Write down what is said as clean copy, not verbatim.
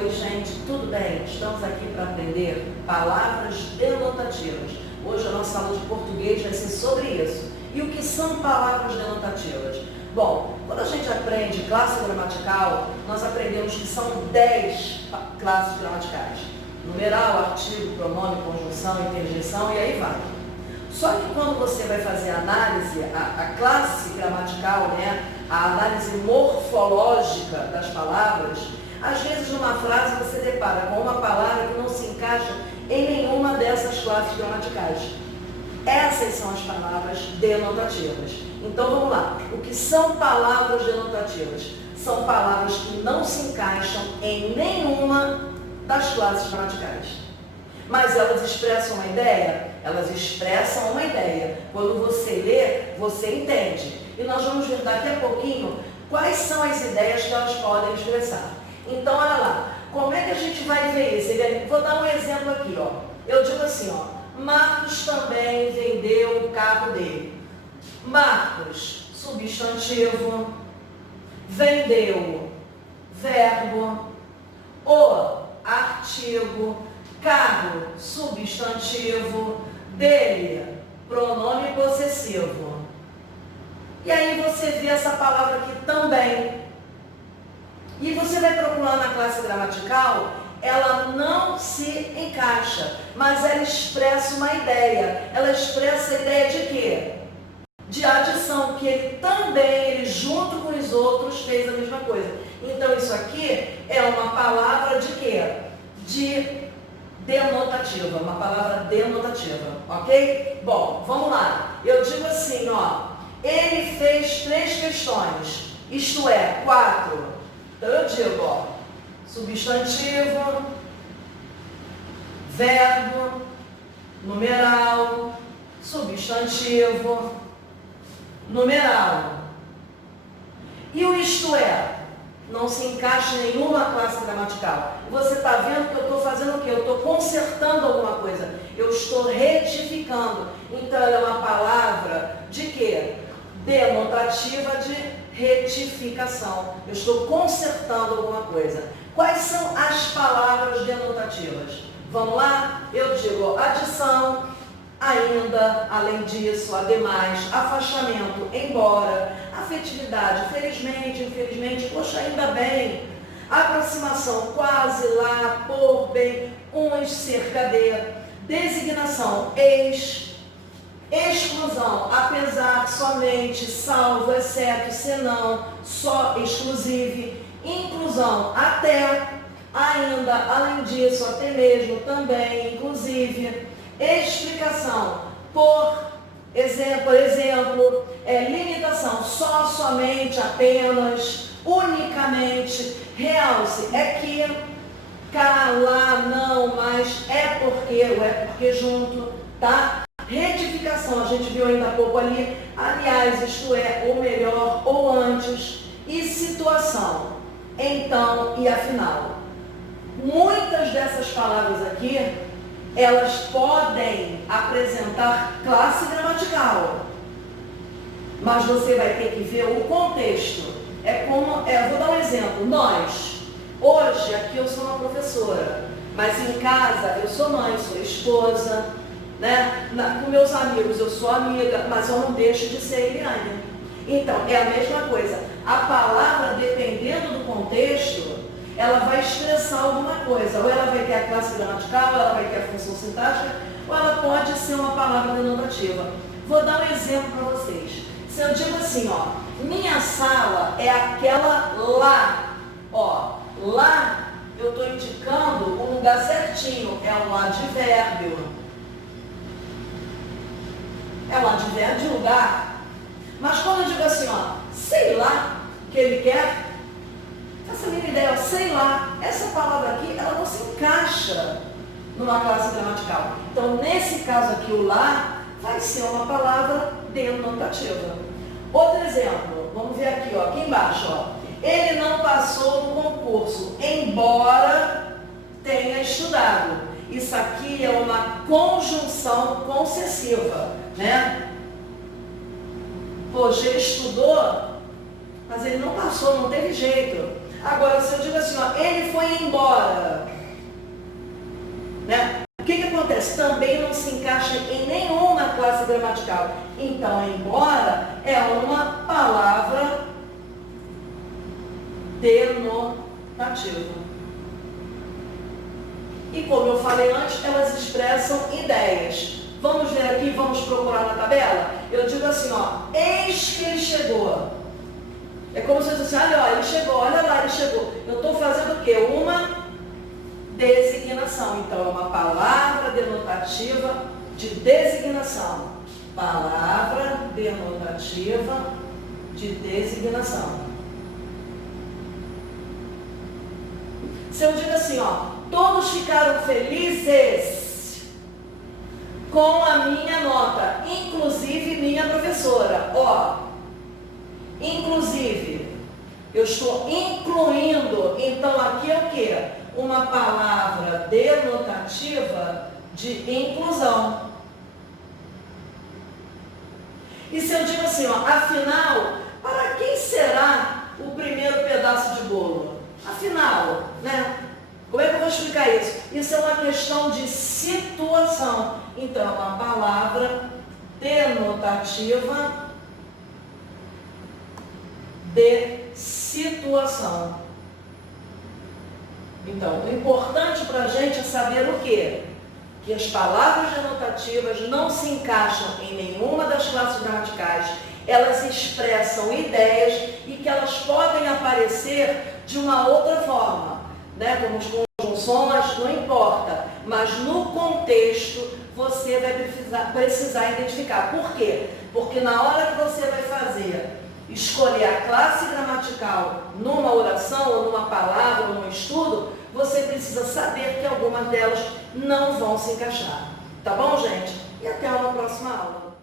Oi, gente, tudo bem? Estamos aqui para aprender palavras denotativas. Hoje a nossa aula de português vai ser sobre isso. E o que são palavras denotativas? Bom, quando a gente aprende classe gramatical, nós aprendemos que são 10 classes gramaticais. Numeral, artigo, pronome, conjunção, interjeição e aí vai. Só que quando você vai fazer a análise, a classe gramatical, né, a análise morfológica das palavras, às vezes numa frase você depara com uma palavra que não se encaixa em nenhuma dessas classes gramaticais. Essas são as palavras denotativas. Então vamos lá. O que são palavras denotativas? São palavras que não se encaixam em nenhuma das classes gramaticais. Mas elas expressam uma ideia? Elas expressam uma ideia. Quando você lê, você entende. E nós vamos ver daqui a pouquinho quais são as ideias que elas podem expressar. Então, olha lá. Como é que a gente vai ver isso? Vou dar um exemplo aqui, ó. Eu digo assim, ó. Marcos também vendeu o carro dele. Marcos, substantivo. Vendeu, verbo. O, artigo. Carro, substantivo. Dele, pronome possessivo. E aí você vê essa palavra aqui também. E você vai procurar na classe gramatical, ela não se encaixa, mas ela expressa uma ideia. Ela expressa a ideia de quê? De adição, que ele também, junto com os outros, fez a mesma coisa. Então isso aqui é uma palavra de quê? De denotativa, uma palavra denotativa, ok? Bom, vamos lá. Eu digo assim, ó. Ele fez 3 questões, isto é, 4. Então eu digo, ó, substantivo, verbo, numeral, substantivo, numeral. E o isto é? Não se encaixa em nenhuma classe gramatical. Você está vendo que eu estou fazendo o quê? Eu estou consertando alguma coisa. Eu estou retificando. Então, ela é uma palavra de quê? Denotativa de retificação. Eu estou consertando alguma coisa. Quais são as palavras denotativas? Vamos lá? Eu digo adição, ainda, além disso, ademais, afastamento, embora, afetividade, felizmente, infelizmente, poxa, ainda bem, aproximação, quase, lá, por, bem, uns, cerca de, designação, ex, exclusão, apesar, somente, salvo, exceto, senão, só, exclusive, inclusão, até, ainda, além disso, até mesmo, também, inclusive, explicação, por exemplo, limitação, só, somente, apenas, unicamente, realce, é que, cá, lá, não, mas, é porque, o é porque junto, tá? Retificação, a gente viu ainda há pouco ali, aliás, isto é, ou melhor, ou antes, e situação, então e afinal. Muitas dessas palavras aqui, elas podem apresentar classe gramatical, mas você vai ter que ver o contexto. Vou dar um exemplo. Nós, hoje, aqui eu sou uma professora, mas em casa eu sou mãe, sou esposa, né? Com meus amigos eu sou amiga, mas eu não deixo de ser Eliane. Então, é a mesma coisa. A palavra, dependendo do contexto, ela vai expressar alguma coisa. Ou ela vai ter a classe gramatical, ou ela vai ter a função sintática, ou ela pode ser uma palavra denotativa. Vou dar um exemplo para vocês. Se eu digo assim, ó, minha sala é aquela lá. Ó, lá eu estou indicando um lugar certinho. É um advérbio. É um advérbio de lugar. Mas quando eu digo assim, ó, sei lá que ele quer, essa minha ideia, sei lá, essa palavra aqui, ela não se encaixa numa classe gramatical. Então, nesse caso aqui, o lá vai ser uma palavra denotativa. Outro exemplo, vamos ver aqui, ó, aqui embaixo, ó. Ele não passou no concurso, embora tenha estudado. Isso aqui é uma conjunção concessiva, né? Poxa, ele estudou, mas ele não passou, não teve jeito. Agora, se eu digo assim, ó, ele foi embora, né? O que acontece? Também não se encaixa em nenhuma classe gramatical. Então, embora é uma palavra denotativa. E como eu falei antes, elas expressam ideias. Vamos ver aqui, vamos procurar na tabela? Eu digo assim, ó, eis que ele chegou. É como se eu dissesse, olha, ó, ele chegou, olha lá, ele chegou. Eu estou fazendo o quê? Uma designação. Então, é uma palavra denotativa de designação. Palavra denotativa de designação. Se eu digo assim, ó, todos ficaram felizes com a minha nota, inclusive minha professora. Ó, inclusive, eu estou incluindo, então aqui é o quê? Uma palavra denotativa de inclusão. E se eu digo assim, ó, afinal, para quem será o primeiro pedaço de bolo? Afinal, né? Como é que eu vou explicar isso? Isso é uma questão de situação. Então, é uma palavra denotativa de situação. Então, o importante para a gente é saber o quê? Que as palavras denotativas não se encaixam em nenhuma das classes gramaticais. Elas expressam ideias e que elas podem aparecer de uma outra forma, né? Como as conjunções, não importa. Mas no contexto você vai precisar identificar. Por quê? Porque na hora que você vai escolher a classe gramatical numa oração, ou numa palavra, ou num estudo, você precisa saber que algumas delas não vão se encaixar. Tá bom, gente? E até uma próxima aula.